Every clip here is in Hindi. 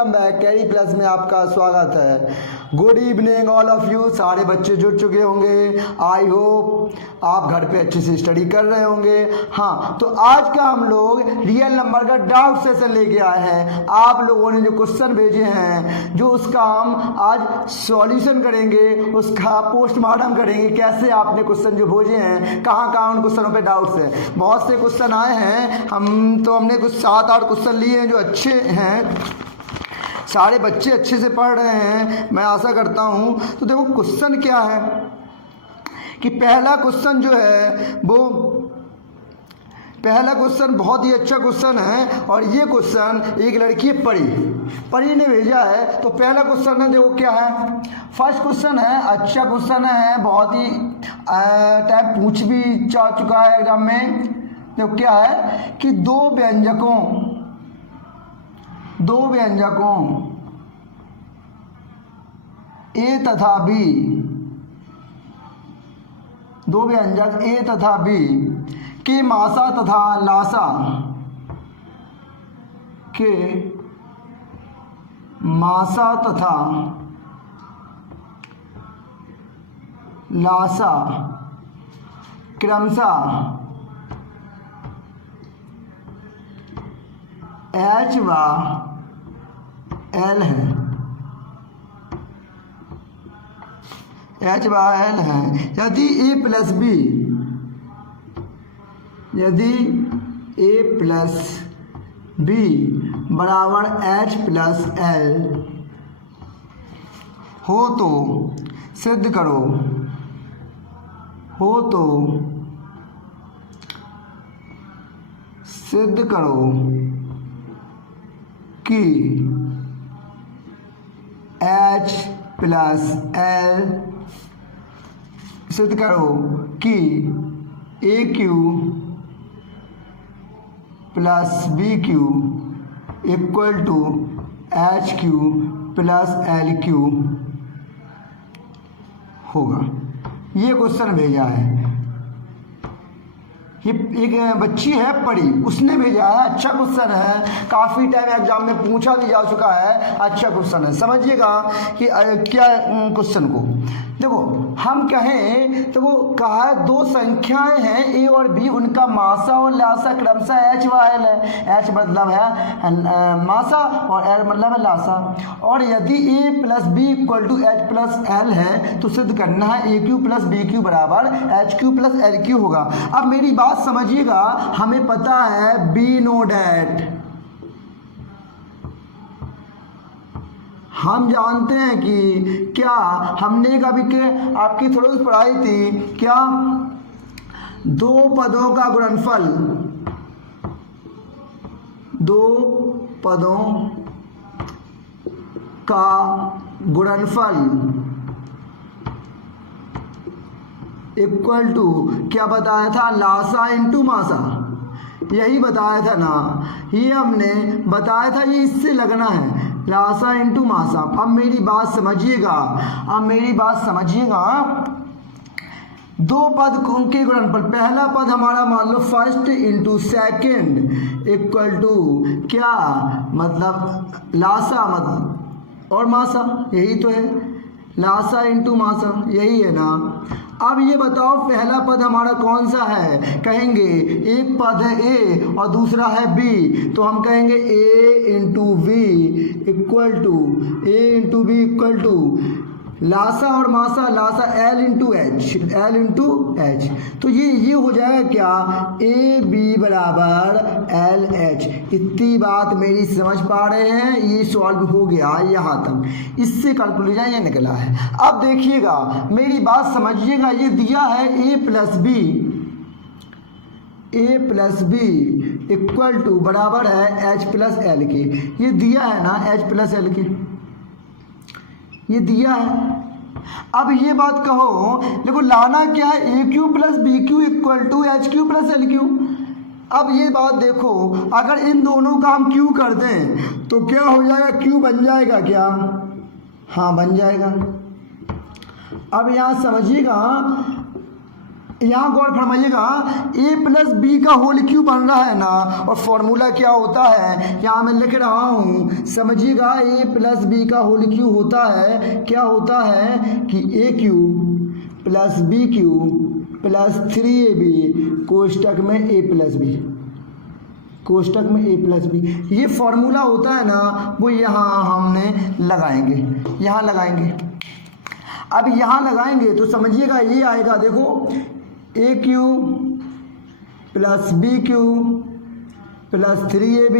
Welcome back. कैरी प्लस में आपका स्वागत है। Good evening all of you. सारे बच्चे जुड़ चुके होंगे। आई होप आप घर पे अच्छे से स्टडी कर रहे होंगे। हाँ, तो आज का हम लोग रियल नंबर का डाउट सेशन लेके आए हैं। आप लोगों ने जो क्वेश्चन भेजे हैं, जो उसका हम आज सॉल्यूशन करेंगे, उसका पोस्टमार्टम करेंगे। कैसे आपने क्वेश्चन जो भेजे हैं, कहाँ कहाँ उन क्वेश्चनों पे डाउट्स है। बहुत से क्वेश्चन आए हैं, हमने कुछ 7-8 क्वेश्चन लिए हैं जो अच्छे हैं। सारे बच्चे अच्छे से पढ़ रहे हैं, मैं आशा करता हूँ। तो देखो क्वेश्चन क्या है कि पहला क्वेश्चन जो है वो पहला क्वेश्चन बहुत ही अच्छा क्वेश्चन है। और ये क्वेश्चन एक लड़की है परी ने भेजा है। तो पहला क्वेश्चन है, देखो क्या है। फर्स्ट क्वेश्चन है, अच्छा क्वेश्चन है, बहुत ही टाइप पूछ भी जा चुका है एग्जाम में। देखो क्या है कि दो व्यंजकों ए तथा बी, दो व्यंजक ए तथा बी के मासा तथा लासा के मासा तथा लासा क्रमशः H व L है। H व L है। यदि A प्लस B, यदि A प्लस B बराबर H प्लस L हो तो सिद्ध करो, हो तो सिद्ध करो कि H प्लस L, सिद्ध करो कि AQ plus BQ equal to HQ plus LQ होगा। ये क्वेश्चन भेजा है, ये एक बच्ची है परी, उसने भेजा है। अच्छा क्वेश्चन है, काफ़ी टाइम एग्जाम में पूछा भी जा चुका है। अच्छा क्वेश्चन है, समझिएगा कि क्या क्वेश्चन को। देखो हम कहें तो वो कहा है दो संख्याएं हैं ए और बी, उनका मासा और लासा क्रमशः H व L है। H मतलब है मासा और L मतलब है लासा। और यदि A plus B equal to H plus L है तो सिद्ध करना है AQ प्लस BQ बराबर HQ प्लस LQ होगा। अब मेरी बात समझिएगा, हमें पता है B नो डैट, हम जानते हैं कि क्या हमने कभी के आपकी थोड़ी सी पढ़ाई थी, क्या दो पदों का गुणनफल, दो पदों का गुणनफल इक्वल टू क्या बताया था, लासा इंटू मासा। यही बताया था ना, ये हमने बताया था, ये इससे लगना है लासा इंटू मासा। अब मेरी बात समझिएगा, अब मेरी बात समझिएगा। दो पद के गुणनफल, पहला पद हमारा मान लो first into second equal to क्या मतलब लासा मतलब और मासा, यही तो है लासा इंटू मासा, यही है ना। अब ये बताओ पहला पद हमारा कौन सा है, कहेंगे एक पद है ए और दूसरा है बी, तो हम कहेंगे a into b equal to a into b equal to लासा और मासा, लासा L into h, L into h. तो ये हो जाएगा क्या, ए बी बराबर LH। इतनी बात मेरी समझ पा रहे हैं, ये सॉल्व हो गया यहाँ तक, इससे कैलकुलेशन ये निकला है। अब देखिएगा मेरी बात समझिएगा, ये दिया है A plus B equal to बराबर है H प्लस L के। ये दिया है ना H प्लस L के, ये दिया है। अब ये बात कहो, देखो लाना क्या है, AQ plus BQ equal to HQ plus LQ। अब ये बात देखो, अगर इन दोनों का हम Q कर दें तो क्या हो जाएगा, Q बन जाएगा क्या, हाँ बन जाएगा। अब यहाँ समझिएगा यहाँ गौर फरमाइएगा, ए प्लस बी का होल क्यूब बन रहा है ना, और फॉर्मूला क्या होता है यहाँ मैं लिख रहा हूँ, समझिएगा। ए प्लस बी का होल क्यूब होता है, क्या होता है कि a cube plus b cube plus 3ab कोष्टक में ए प्लस बी, कोष्टक में ए प्लस बी। ये फॉर्मूला होता है ना, वो यहाँ हमने लगाएंगे, यहाँ लगाएंगे। अब यहाँ लगाएंगे तो समझिएगा ये आएगा, देखो a cube plus b cube plus 3ab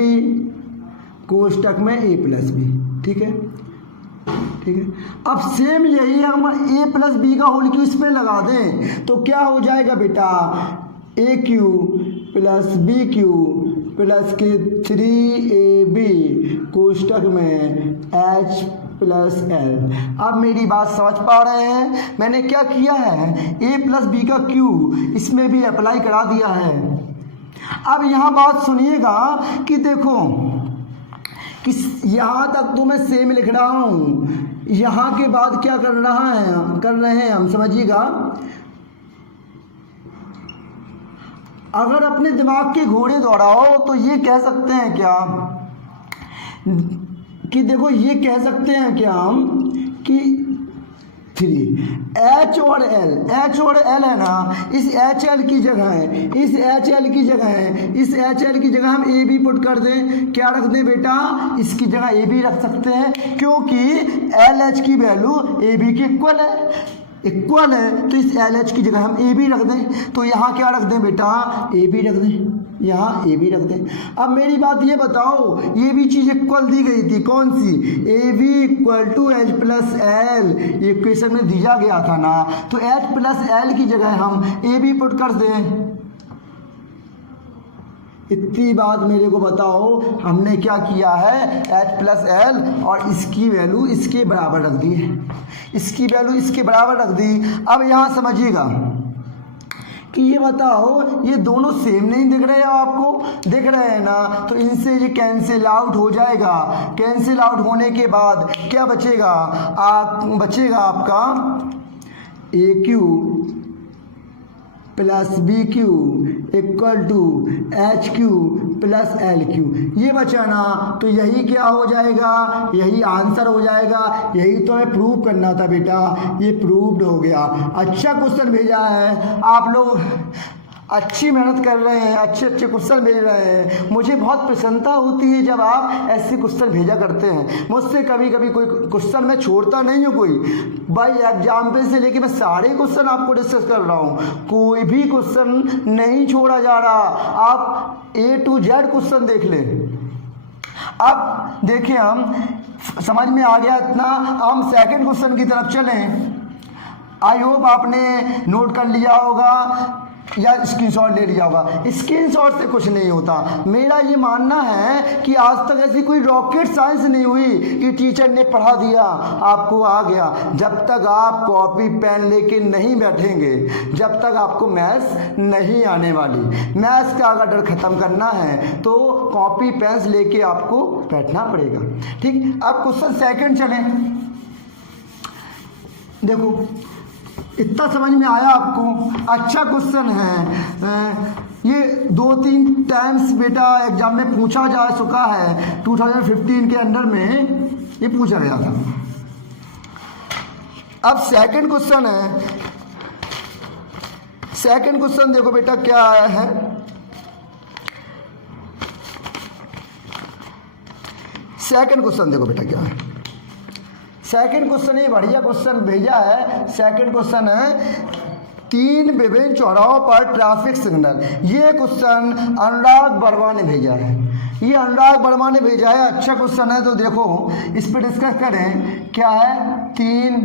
कोष्टक में ए प्लस बी। ठीक है, ठीक है। अब सेम यही हम ए प्लस बी का होल क्यूब इसमें लगा दें तो क्या हो जाएगा बेटा, a cube plus b cube plus के 3ab कोष्टक में h प्लस एल। अब मेरी बात समझ पा रहे हैं, मैंने क्या किया है, ए प्लस बी का क्यू इसमें भी अप्लाई करा दिया है। अब यहाँ बात सुनिएगा कि देखो कि यहाँ तक तो मैं सेम लिख रहा हूँ, यहाँ के बाद क्या कर रहे हैं हम समझिएगा। अगर अपने दिमाग के घोड़े दौड़ाओ तो ये कह सकते हैं क्या कि देखो, ये कह सकते हैं क्या हम कि 3 H और L, H और L है ना, इस HL की जगह है, इस HL की जगह है, इस HL की जगह हम AB पुट कर दें। क्या रख दें बेटा, इसकी जगह AB रख सकते हैं, क्योंकि LH की वैल्यू AB के इक्वल है, इक्वल है, तो इस LH की जगह हम AB रख दें। तो यहाँ क्या रख दें बेटा, AB रख दें, यहाँ ए बी रख दें। अब मेरी बात ये बताओ, ये भी चीज़ इक्वल दी गई थी, कौन सी, a B equal to h plus l, equation में दिया गया था ना, तो एच प्लस एल की जगह हम ए बी पुट कर दें। इतनी बात मेरे को बताओ, हमने क्या किया है, एच प्लस एल और इसकी वैल्यू इसके बराबर रख दी है, इसकी वैल्यू इसके बराबर रख दी। अब यहाँ समझिएगा कि ये बताओ, ये दोनों सेम नहीं दिख रहे हैं आपको, दिख रहे हैं ना, तो इनसे ये कैंसिल आउट हो जाएगा। कैंसिल आउट होने के बाद क्या बचेगा, बचेगा आपका a cube plus b cube equal to h cube plus l cube. ये बचा ना, तो यही क्या हो जाएगा, यही आंसर हो जाएगा। यही तो हमें प्रूव करना था बेटा, ये प्रूव्ड हो गया। अच्छा क्वेश्चन भेजा है, आप लोग अच्छी मेहनत कर रहे हैं, अच्छे अच्छे क्वेश्चन भेज रहे हैं। मुझे बहुत प्रसन्नता होती है जब आप ऐसे क्वेश्चन भेजा करते हैं। मुझसे कभी कभी कोई क्वेश्चन मैं छोड़ता नहीं हूँ, कोई भाई एग्जाम्पल से लेके मैं सारे क्वेश्चन आपको डिस्कस कर रहा हूँ, कोई भी क्वेश्चन नहीं छोड़ा जा रहा। आप A to Z क्वेश्चन देख लें। अब देखिए, हम समझ में आ गया इतना, हम सेकंड क्वेश्चन की तरफ चलें। आई होप आपने नोट कर लिया होगा या स्क्रीनशॉट ले लिया होगा। स्क्रीनशॉट से कुछ नहीं होता। मेरा ये मानना है कि आज तक ऐसी कोई रॉकेट साइंस नहीं हुई कि टीचर ने पढ़ा दिया आपको आ गया। जब तक आप कॉपी पेन लेके नहीं बैठेंगे, जब तक आपको मैथ्स नहीं आने वाली। मैथ्स का अगर डर खत्म करना है तो कॉपी पेन लेके आपको बैठना पड़ेगा। ठीक, अब क्वेश्चन सेकंड चलें। देखो, इतना समझ में आया आपको, अच्छा क्वेश्चन है। ये 2-3 टाइम्स बेटा एग्जाम में पूछा जा चुका है। 2015 के अंडर में ये पूछा गया था। अब सेकंड क्वेश्चन है। सेकंड क्वेश्चन देखो बेटा क्या आया है। सेकंड क्वेश्चन देखो बेटा क्या है। सेकंड क्वेश्चन ये बढ़िया क्वेश्चन भेजा है। सेकंड क्वेश्चन है 3 विभिन्न चौराहों पर ट्रैफिक सिग्नल। ये क्वेश्चन अनुराग वर्मा ने भेजा है। ये अनुराग वर्मा ने भेजा है, अच्छा क्वेश्चन है। तो देखो इस पर डिस्कस करें। क्या है, 3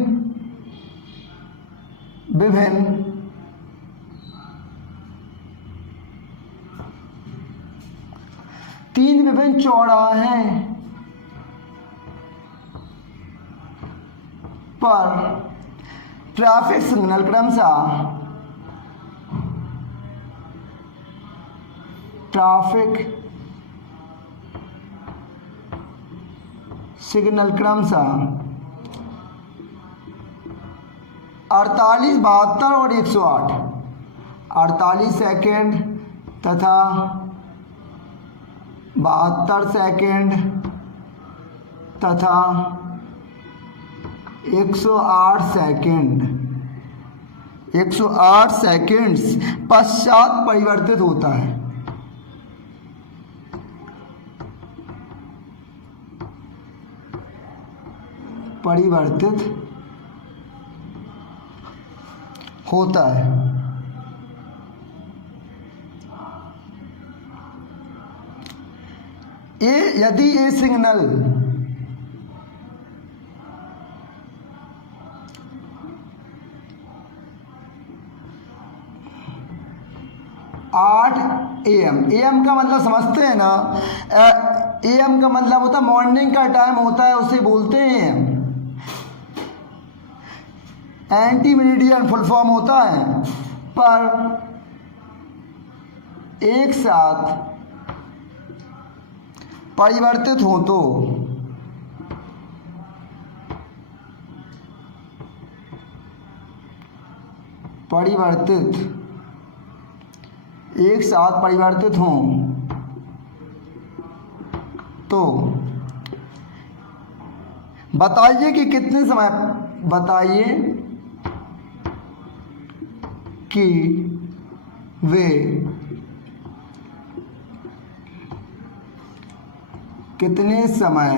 विभिन्न चौराहे पर ट्रैफिक सिग्नल क्रमशः ट्रैफिक सिग्नल क्रमशः 48, 72 और 108। 48 सेकेंड तथा 72 सेकेंड तथा 108 सेकेंड 108 सेकेंड्स पश्चात परिवर्तित होता है। परिवर्तित होता है। यदि ये सिग्नल 8 AM, AM का मतलब समझते हैं ना, AM का मतलब होता है मॉर्निंग का टाइम होता है, उसे बोलते हैं एंटी मेरिडियन फुल फॉर्म होता है। पर एक साथ परिवर्तित हो तो एक साथ परिवर्तित हों तो बताइए कि कितने समय, बताइए कि वे कितने समय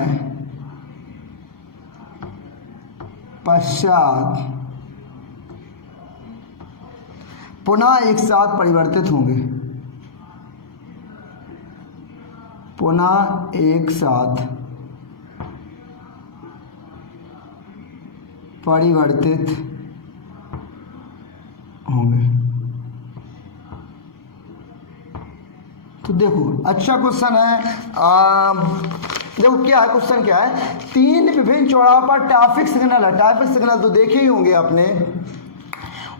पश्चात पुनः एक साथ परिवर्तित होंगे, पुनः एक साथ परिवर्तित होंगे। तो देखो अच्छा क्वेश्चन है। देखो क्या है क्वेश्चन, क्या है, 3 विभिन्न चौराहों पर ट्रैफिक सिग्नल है। ट्रैफिक सिग्नल तो देखे ही होंगे आपने।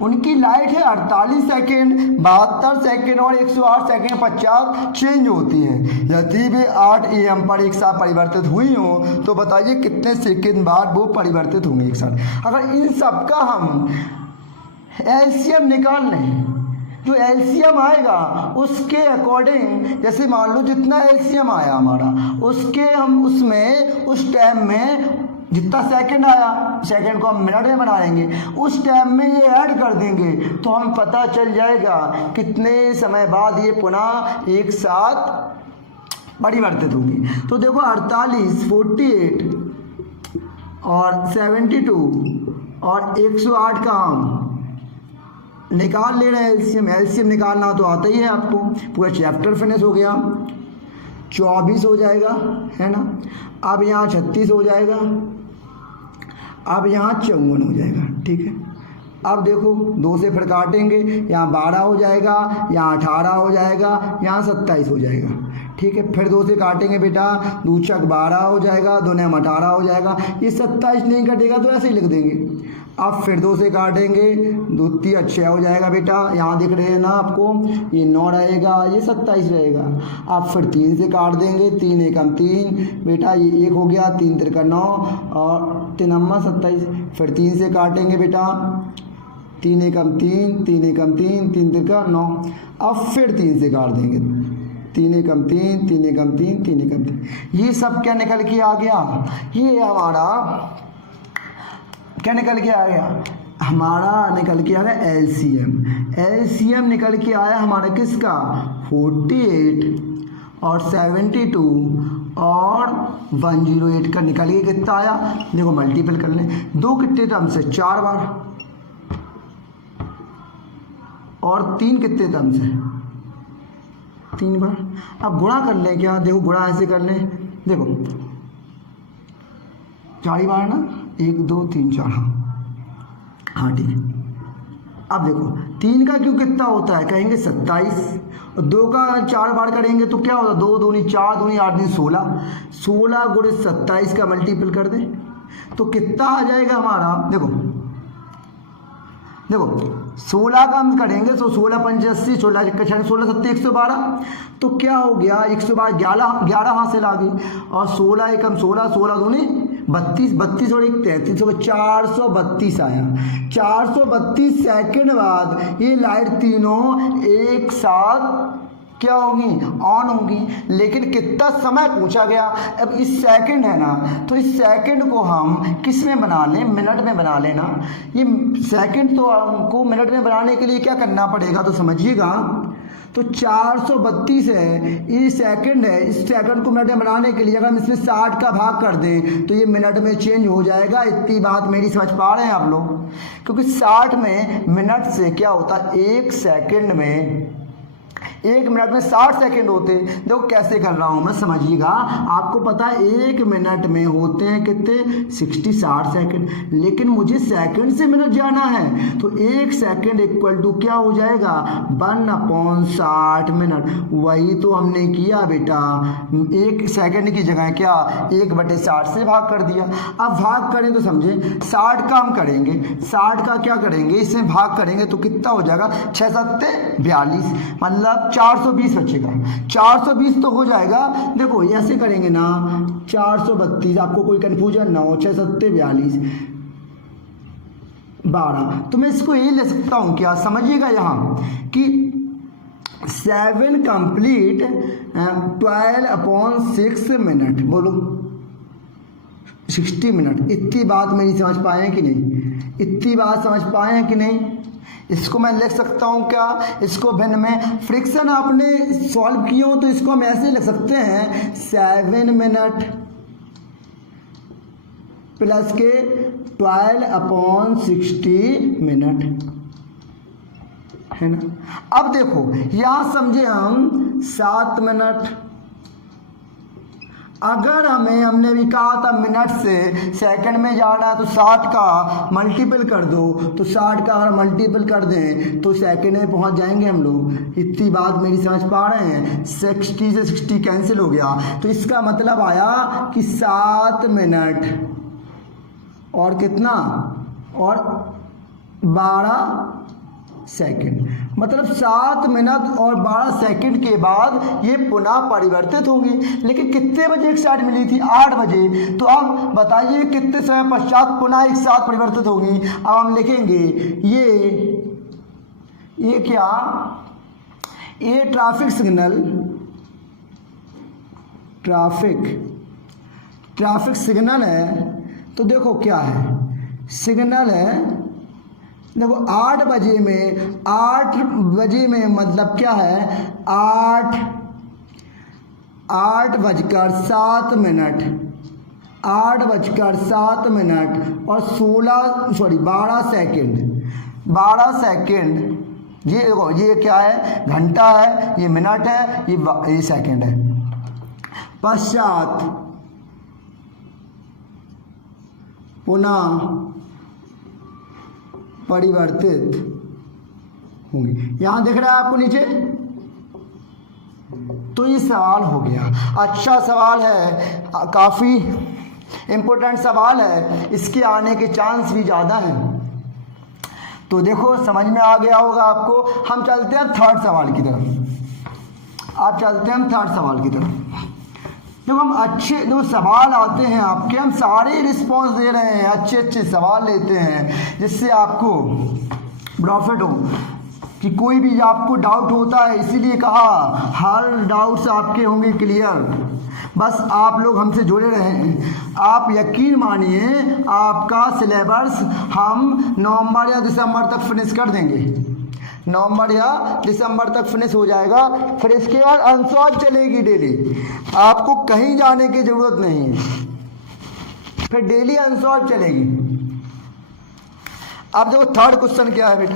उनकी लाइट है 48 सेकेंड, 72 सेकेंड और 108 सेकेंड पश्चात चेंज होती है। यदि वे 8 AM पर एक साथ परिवर्तित हुई हो तो बताइए कितने सेकेंड बाद वो परिवर्तित होंगे एक साथ। अगर इन सब का हम एलसीएम निकाल लें, जो एलसीएम आएगा उसके अकॉर्डिंग, जैसे मान लो जितना एलसीएम आया हमारा, उसके हम उसमें उस टाइम में जितना सेकंड आया, सेकंड को हम मिनट में बनाएंगे, उस टाइम में ये ऐड कर देंगे तो हमें पता चल जाएगा कितने समय बाद ये पुनः एक साथ परिवर्तित होंगी। तो देखो 48, 48 और 72 और 108 का हम निकाल ले रहे हैं एलसीएम। एलसीएम निकालना तो आता ही है आपको। पूरा चैप्टर फिनिश हो गया। 24 हो जाएगा, है ना। अब यहाँ 36 हो जाएगा, अब यहाँ 54 हो जाएगा, ठीक है। अब देखो 2 से फिर काटेंगे, यहाँ 12 हो जाएगा, यहाँ 18 हो जाएगा, यहाँ 27 हो जाएगा, ठीक है। फिर 2 से काटेंगे बेटा, 2 छक 12 हो जाएगा, 2 नम 18 हो जाएगा। ये 27 नहीं कटेगा तो ऐसे ही लिख देंगे। अब फिर 2 से काटेंगे, 2 3 6 हो जाएगा बेटा, यहाँ दिख रहे हैं ना आपको, ये 9 रहेगा, ये 27 रहेगा। अब फिर 3 से काट देंगे, 3 एकम 3 बेटा, ये 1 हो गया, 3 तिरका 9 और 3 अम्मा 27। फिर 3 से काटेंगे बेटा, 3 एकम 3, 3 एकम 3, 3 तिरका 9। अब फिर 3 से काट देंगे, 3 एकम 3, 3 एकम 3, 3 एकम 3। ये सब क्या निकल के आ गया, ये हमारा क्या निकल के आ गया, हमारा निकल के आ गया एलसीएम। एलसीएम निकल के आया हमारा किसका, 48 और 72 और 108 का निकल के कितना आया। देखो मल्टीपल कर लें, 2 कितने टर्म से 4 बार और 3 कितने टर्म से 3 बार। अब गुणा कर लें क्या, देखो गुणा ऐसे कर लें, देखो 4 बार ना, 1 2 3 4, हाँ ठीक है। अब देखो 3 का क्यों कितना होता है, कहेंगे 27 और 2 का 4 बार करेंगे तो क्या होता है, 2 दूनी 4 दूनी 8 दूनी 16, 16 गुणे 27 का मल्टीपल कर दें तो कितना आ जाएगा हमारा। देखो 16 का हम करेंगे तो 16 पंच 80, 16 7 112। तो क्या हो गया, 112 11 हासिल आ गई और 16 एकम 16, 16 दूनी 32 और 1 33 होगा, 432 आया। 432 सेकंड बाद ये लाइट तीनों एक साथ क्या होगी, ऑन होगी। लेकिन कितना समय पूछा गया। अब इस सेकंड है ना, तो इस सेकंड को हम किस में बना लें, मिनट में बना लेना। ये सेकंड तो हमको मिनट में बनाने के लिए क्या करना पड़ेगा, तो समझिएगा। तो 432 है, ये सेकंड है, इस सेकंड को मिनट में बनाने के लिए अगर हम इसमें 60 का भाग कर दें तो ये मिनट में चेंज हो जाएगा। इतनी बात मेरी समझ पा रहे हैं आप लोग, क्योंकि 60 में मिनट से क्या होता है, एक सेकंड में, एक मिनट में 60 सेकंड होते। देखो कैसे कर रहा हूं मैं, समझिएगा। आपको पता है एक मिनट में होते हैं कितने, 60 सेकंड, लेकिन मुझे सेकंड से मिनट जाना है, तो एक सेकंड इक्वल टू क्या हो जाएगा, 1/60 मिनट। वही तो हमने किया बेटा, एक सेकंड की जगह क्या 1/60 से भाग कर दिया। अब भाग करें तो समझे, 60 का हम करेंगे, 60 का क्या करेंगे, इसमें भाग करेंगे तो कितना हो जाएगा, 6 7 42, मतलब 420 बचेगा। 420 तो हो जाएगा। देखो ऐसे करेंगे ना, 432, आपको कोई कंफ्यूजन ना हो, 6 7 42 12, तो मैं इसको यही ले सकता हूं क्या, समझिएगा यहाँ कि 7 कंप्लीट 12/6 मिनट, बोलो 60 मिनट। इतनी बात मेरी समझ पाए हैं कि नहीं, इतनी बात समझ पाए हैं कि नहीं। इसको मैं लिख सकता हूँ क्या, इसको भिन्न में, फ्रिक्शन आपने सॉल्व किए हो तो इसको हम ऐसे लिख सकते हैं, 7 मिनट प्लस के 12/60 मिनट, है ना। अब देखो यहां समझे हम 7 मिनट, अगर हमने भी कहा था मिनट से सेकंड में जाना है तो 60 का मल्टीपल कर दो, तो 60 का अगर मल्टीपल कर दें तो सेकंड में पहुंच जाएंगे हम लोग। इतनी बात मेरी समझ पा रहे हैं। 60 से 60 कैंसिल हो गया, तो इसका मतलब आया कि 7 मिनट और कितना, और 12 सेकंड, मतलब 7 मिनट और 12 सेकंड के बाद ये पुनः परिवर्तित होंगी। लेकिन कितने बजे एक साथ मिली थी, 8 बजे। तो अब बताइए कितने समय पश्चात पुनः एक साथ परिवर्तित होगी। अब हम लिखेंगे ये क्या, ये ट्रैफिक सिग्नल, ट्रैफिक सिग्नल है। तो देखो क्या है, सिग्नल है। देखो 8 बजे में, 8 बजे में मतलब क्या है, 8:07 मिनट, 8:07 मिनट और 12 सेकंड, 12 सेकंड। ये देखो ये क्या है, घंटा है, ये मिनट है, ये सेकंड है। पश्चात पुनः परिवर्तित होंगे। यहां दिख रहा है आपको नीचे, तो ये सवाल हो गया। अच्छा सवाल है, काफी इंपॉर्टेंट सवाल है, इसके आने के चांस भी ज्यादा हैं। तो देखो समझ में आ गया होगा आपको। हम चलते हैं थर्ड सवाल की तरफ। आप चलते हैं हम थर्ड सवाल की तरफ। जब हम अच्छे जो सवाल आते हैं आपके, हम सारे रिस्पॉन्स दे रहे हैं, अच्छे अच्छे सवाल लेते हैं, जिससे आपको प्रॉफिट हो। कि कोई भी आपको डाउट होता है, इसीलिए कहा हर डाउट्स आपके होंगे क्लियर। बस आप लोग हमसे जुड़े रहें। आप यकीन मानिए आपका सिलेबस हम नवंबर या दिसंबर तक फिनिश कर देंगे। नवंबर या दिसंबर तक फिनिश हो जाएगा। फिर इसके बाद अनसॉल्व चलेगी डेली, आपको कहीं जाने की जरूरत नहीं है, फिर डेली अनसॉल्व चलेगी। अब देखो थर्ड क्वेश्चन क्या है बेटा।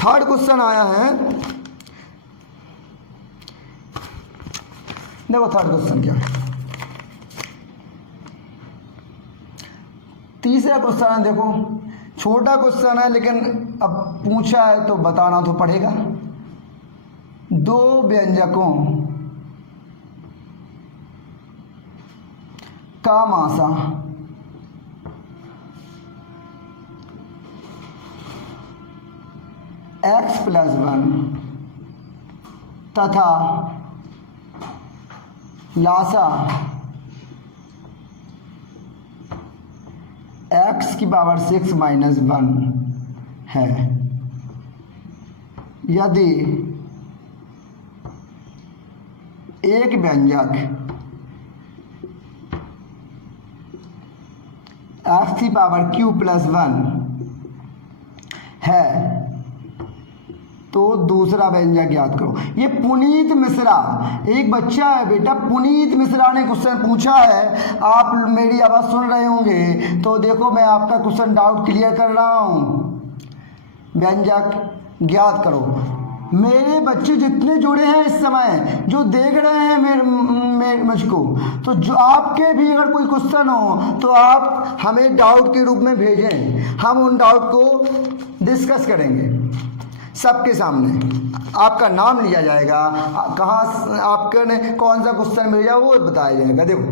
थर्ड क्वेश्चन आया है, देखो थर्ड क्वेश्चन क्या है। तीसरा क्वेश्चन है, देखो छोटा क्वेश्चन है लेकिन अब पूछा है तो बताना तो पड़ेगा। दो व्यंजकों का मासा x+1 तथा लासा एक्स की पावर 6 माइनस 1 है। यदि एक व्यंजक एक्स की पावर क्यू प्लस 1 है तो दूसरा व्यंजक ज्ञात करो। ये पुनीत मिश्रा, एक बच्चा है बेटा, पुनीत मिश्रा ने क्वेश्चन पूछा है। आप मेरी आवाज़ सुन रहे होंगे तो देखो मैं आपका क्वेश्चन डाउट क्लियर कर रहा हूँ। व्यंजक ज्ञात करो। मेरे बच्चे जितने जुड़े हैं इस समय जो देख रहे हैं मुझको, तो जो आपके भी अगर कोई क्वेश्चन हो तो आप हमें डाउट के रूप में भेजें, हम उन डाउट को डिस्कस करेंगे सबके सामने। आपका नाम लिया जाएगा, कहाँ आपके ने कौन सा क्वेश्चन मिल जाए वो बताया जाएगा। देखो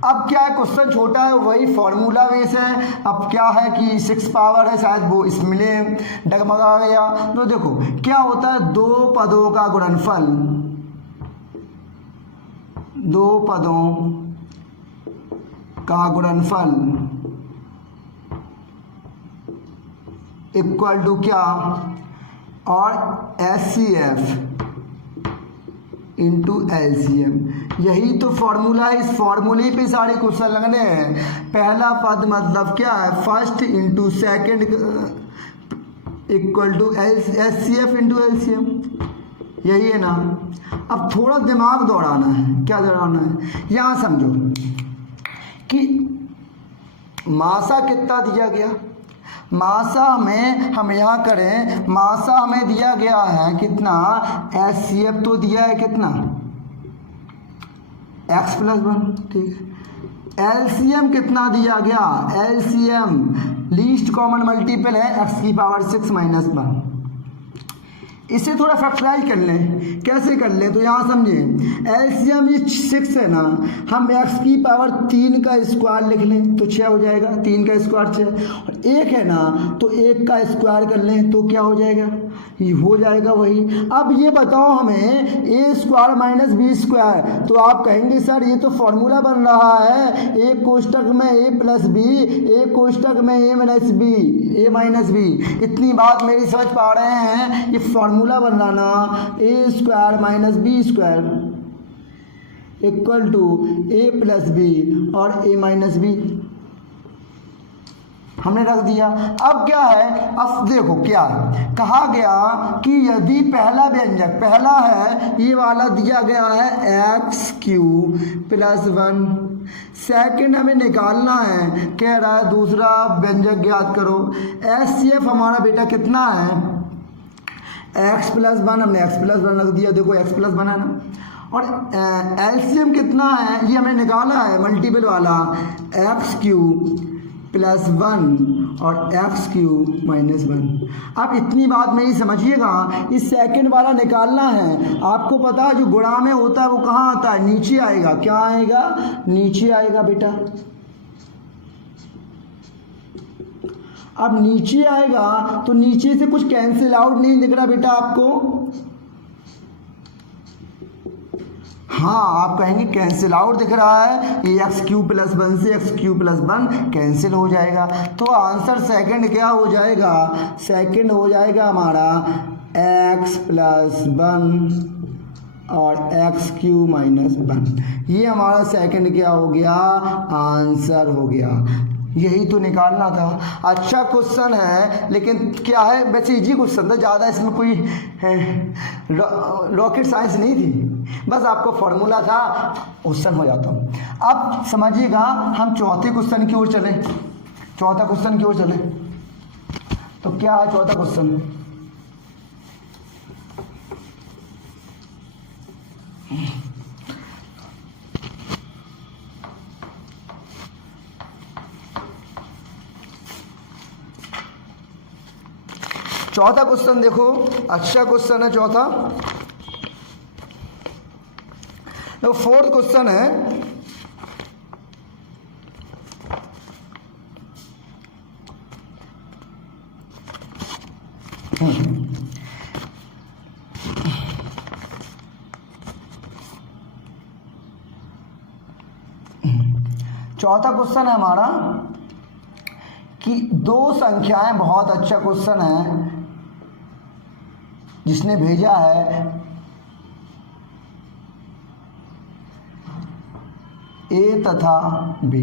अब क्या है, क्वेश्चन छोटा है, वही फॉर्मूला बेस है। अब क्या है कि 6 पावर है, शायद वो इसमें डगमगा गया। तो देखो क्या होता है, दो पदों का गुणनफल, दो पदों का गुणनफल इक्वल टू क्या, और HCF इंटू LCM। यही तो फॉर्मूला है, इस फॉर्मूले पे सारे क्वेश्चन लगने हैं। पहला पद मतलब क्या है, first into second equal to HCF into LCM, यही है ना। अब थोड़ा दिमाग दौड़ाना है। क्या दौड़ाना है, यहाँ समझो कि मासा कितना दिया गया। मासा में हम यहाँ करें, मासा हमें दिया गया है कितना, HCF तो दिया है कितना, x प्लस 1, ठीक है। LCM कितना दिया गया, LCM लीस्ट कॉमन मल्टीपल है x की पावर 6 माइनस 1। इसे थोड़ा फैक्टराइज कर लें। कैसे कर लें, तो यहाँ समझें, LCM ये 6 है ना, हम x की पावर 3 का स्क्वायर लिख लें तो 6 हो जाएगा, 3 का स्क्वायर 6, और 1 है ना तो 1 का स्क्वायर कर लें तो क्या हो जाएगा, ये हो जाएगा वही। अब ये बताओ हमें a square minus B square, तो आप कहेंगे सर ये तो फॉर्मूला बन रहा है, एक कोष्टक में a प्लस बी, एक कोष्टक में a minus B, a minus B. इतनी बात मेरी समझ पा रहे हैं, ये फॉर्मूला बन रहा ना, a square minus B square equal to a plus B और a माइनस बी, हमने रख दिया। अब क्या है, अब देखो क्या कहा गया कि यदि पहला व्यंजक, पहला है ये वाला दिया गया है एक्स क्यू प्लस 1, सेकेंड हमें निकालना है, कह रहा है दूसरा व्यंजक ज्ञात करो। HCF हमारा बेटा कितना है, x प्लस 1, हमने x प्लस 1 रख दिया, देखो x प्लस 1 है ना। और LCM कितना है, ये हमें निकाला है मल्टीपल वाला, एक्स क्यू प्लस 1 और एक्स क्यू माइनस 1। अब इतनी बात मेरी समझिएगा, इस सेकंड वाला निकालना है। आपको पता है जो गुणा में होता है वो कहाँ आता है, नीचे आएगा। क्या आएगा, नीचे आएगा बेटा। अब नीचे आएगा तो नीचे से कुछ कैंसिल आउट नहीं दिख रहा बेटा आपको, हाँ आप कहेंगे कैंसिल आउट दिख रहा है, ये एक्स क्यू प्लस 1 से एक्स क्यू प्लस 1 कैंसिल हो जाएगा। तो आंसर सेकंड क्या हो जाएगा, सेकंड हो जाएगा हमारा एक्स प्लस 1 और एक्स क्यू माइनस 1। ये हमारा सेकंड क्या हो गया, आंसर हो गया। यही तो निकालना था। अच्छा क्वेश्चन है, लेकिन क्या है वैसे इजी क्वेश्चन था, ज़्यादा इसमें कोई रॉकेट साइंस नहीं थी, बस आपको फॉर्मूला था, क्वेश्चन हो जाता। अब समझिएगा, हम चौथे क्वेश्चन की ओर चले। चौथा क्वेश्चन की ओर चले तो क्या है चौथा क्वेश्चन, चौथा क्वेश्चन देखो, अच्छा क्वेश्चन है चौथा। देखो फोर्थ क्वेश्चन है, चौथा क्वेश्चन है हमारा कि दो संख्याएं, बहुत अच्छा क्वेश्चन है जिसने भेजा है, ए तथा बी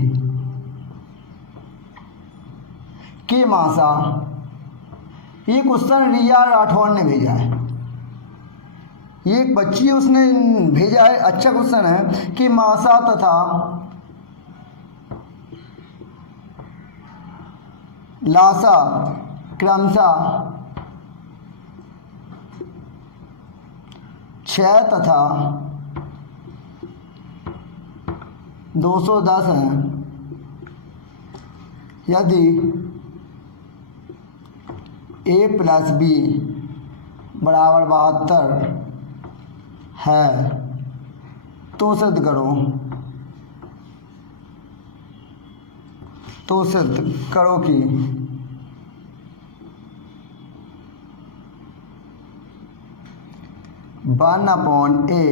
के मासा। ये क्वेश्चन रिया राठौर ने भेजा है, ये एक बच्ची है उसने भेजा है, अच्छा क्वेश्चन है कि मासा तथा लासा क्रमशः 6 तथा 210 हैं। यदि a प्लस बी बराबर 72 है तो सिद्ध करो, तो सिद्ध करो कि one upon A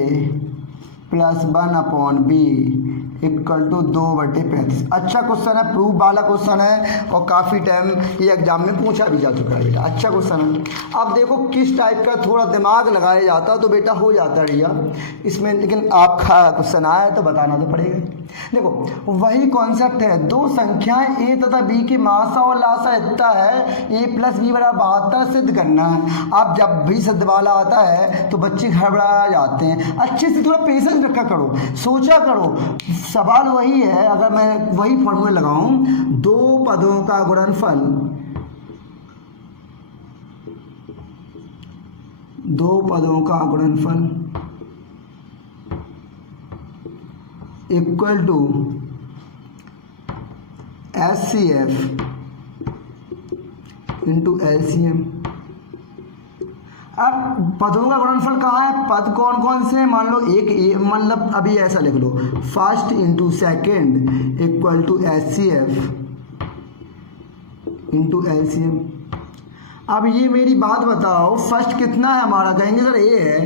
plus 1 upon B equal to 2/35। अच्छा क्वेश्चन है, प्रूफ वाला क्वेश्चन है और काफ़ी टाइम ये एग्जाम में पूछा भी जा चुका है बेटा, अच्छा क्वेश्चन है। अब देखो किस टाइप का थोड़ा दिमाग लगाया जाता तो बेटा हो जाता रिया इसमें, लेकिन आपका क्वेश्चन आया तो बताना तो पड़ेगा। देखो वही कॉन्सेप्ट है, दो संख्याएं ए तथा बी की मासा और लासा इतना है, ए प्लस बी बराबर 72 सिद्ध करना है। आप जब भी सिद्ध वाला आता है तो बच्चे घबरा जाते हैं, अच्छे से थोड़ा पेशेंस रखा करो, सोचा करो। सवाल वही है, अगर मैं वही फॉर्मूला लगाऊं, दो पदों का गुणनफल, दो पदों का गुणनफल equal to HCF into LCM। अब पदों का गुणनफल कहाँ है, पद कौन कौन से हैं, मान लो एक मतलब अभी ऐसा लिख लो, first into second equal to HCF into LCM। अब ये मेरी बात बताओ, फर्स्ट कितना है हमारा, कहेंगे सर ए है,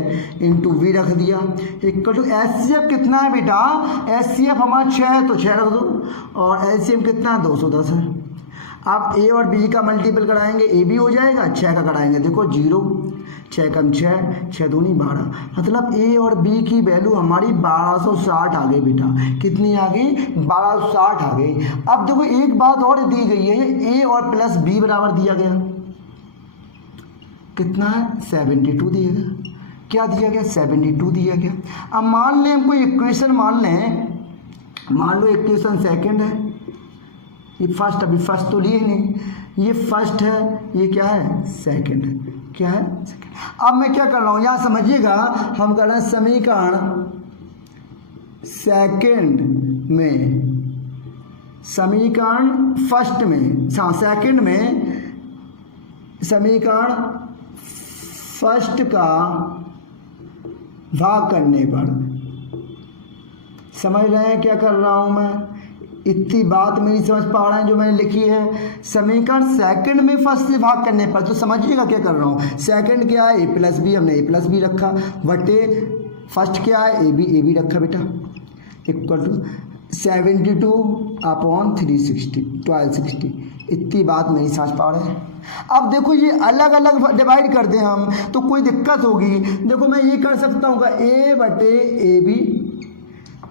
इंटू वी रख दिया, इक्वल टू HCF कितना है बेटा, HCF हमारा 6 है तो 6 रख दो, और LCM कितना है 210 है। आप ए और बी का मल्टीपल कराएंगे, ए भी हो जाएगा, 6 का कराएंगे, देखो 0, 6 कम 6, 6 दूनी 12, मतलब ए और बी की वैल्यू हमारी 1260 आ गई बेटा। कितनी आ गई, 1260 आ गई। अब देखो एक बात और दी गई है, ए और प्लस बी बराबर दिया गया, कितना है 72 दिया गया, क्या दिया गया 72 दिया गया। अब मान लें हमको इक्वेशन मान लो इक्वेशन सेकंड है, ये फर्स्ट, अभी फर्स्ट तो लिए नहीं, ये फर्स्ट है, ये क्या है सेकंड है, क्या है सेकंड। अब मैं क्या कर रहा हूँ यहाँ समझिएगा, हम कर रहे हैं समीकरण सेकंड में, समीकरण फर्स्ट में, सेकंड में समीकरण फर्स्ट का भाग करने पर, समझ रहे हैं क्या कर रहा हूं मैं, इतनी बात मेरी समझ पा रहे हैं जो मैंने लिखी है। समीकरण सेकंड में फर्स्ट से भाग करने पर, तो समझिएगा क्या कर रहा हूँ, सेकंड क्या है ए प्लस बी, हमने ए प्लस बी रखा, बटे फर्स्ट क्या है ए बी रखा बेटा, इक्वल टू 72 अपॉन 360 1260। इतनी बात मेरी समझ पा रहे हैं। अब देखो ये अलग अलग डिवाइड कर दें हम तो कोई दिक्कत होगी। देखो मैं ये कर सकता हूँ ए बटे ए बी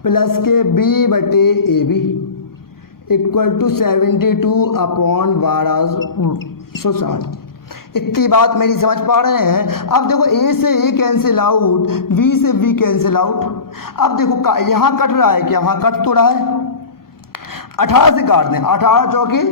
प्लस के बी बटे A B equal to 72 upon 1260। इतनी बात मेरी समझ पा रहे हैं। अब देखो ए से ए कैंसिल आउट, बी से बी कैंसिल आउट। अब देखो यहाँ कट रहा है क्या, यहाँ कट तो रहा है, 18 से काट दें, 18 चौकी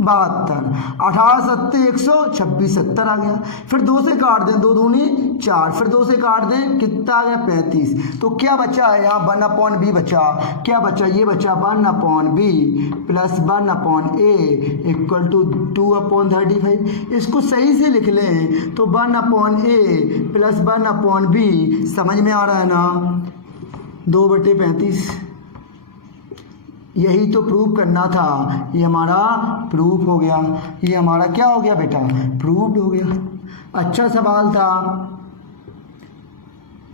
72, 18 सत्ते 126 70 आ गया। फिर 2 से काट दें, 2 दूनी 4, फिर 2 से काट दें, कितना आ गया 35। तो क्या बचा है यहाँ 1 अपॉन बी बचा, क्या बचा, ये बचा 1 upon B plus 1 upon A equal to 2 upon 35। इसको सही से लिख लें तो 1 upon A plus 1 upon B, समझ में आ रहा है ना, 2/35। यही तो प्रूव करना था, ये हमारा प्रूफ हो गया, ये हमारा क्या हो गया बेटा, प्रूव्ड हो गया। अच्छा सवाल था,